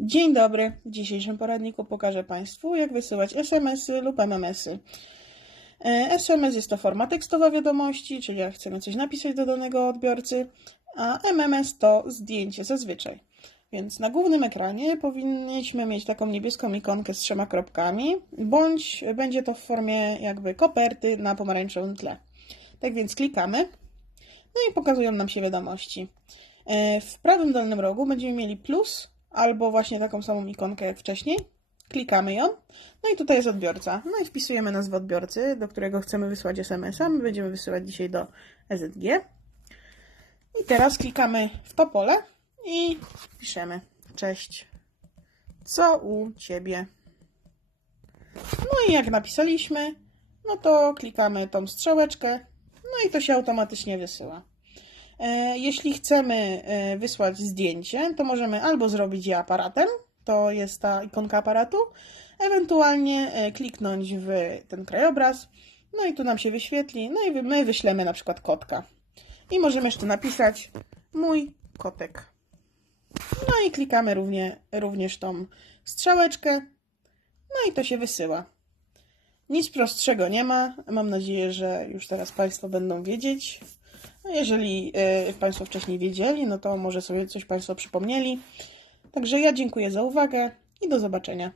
Dzień dobry. W dzisiejszym poradniku pokażę Państwu, jak wysyłać SMS-y lub MMS-y. E, SMS jest to forma tekstowa wiadomości, czyli jak chcemy coś napisać do danego odbiorcy, a MMS to zdjęcie zazwyczaj. Więc na głównym ekranie powinniśmy mieć taką niebieską ikonkę z trzema kropkami, bądź będzie to w formie jakby koperty na pomarańczowym tle. Tak więc klikamy, no i pokazują nam się wiadomości. E, W prawym dolnym rogu będziemy mieli plus albo właśnie taką samą ikonkę jak wcześniej. Klikamy ją. No i tutaj jest odbiorca. No i wpisujemy nazwę odbiorcy, do którego chcemy wysłać SMS-a. My będziemy wysyłać dzisiaj do EZG. I teraz klikamy w to pole i piszemy cześć. Co u Ciebie? No i jak napisaliśmy, no to klikamy tą strzałeczkę, no i to się automatycznie wysyła. E, Jeśli chcemy e, wysłać zdjęcie, to możemy albo zrobić je aparatem, to jest ta ikonka aparatu, ewentualnie e, kliknąć w ten krajobraz, no i tu nam się wyświetli, no i my wyślemy na przykład kotka. I możemy jeszcze napisać mój kotek. No i klikamy równie, również tą strzałeczkę, no i to się wysyła. Nic prostszego nie ma. Mam nadzieję, że już teraz Państwo będą wiedzieć. No jeżeli y, Państwo wcześniej wiedzieli, no to może sobie coś Państwo przypomnieli. Także ja dziękuję za uwagę i do zobaczenia.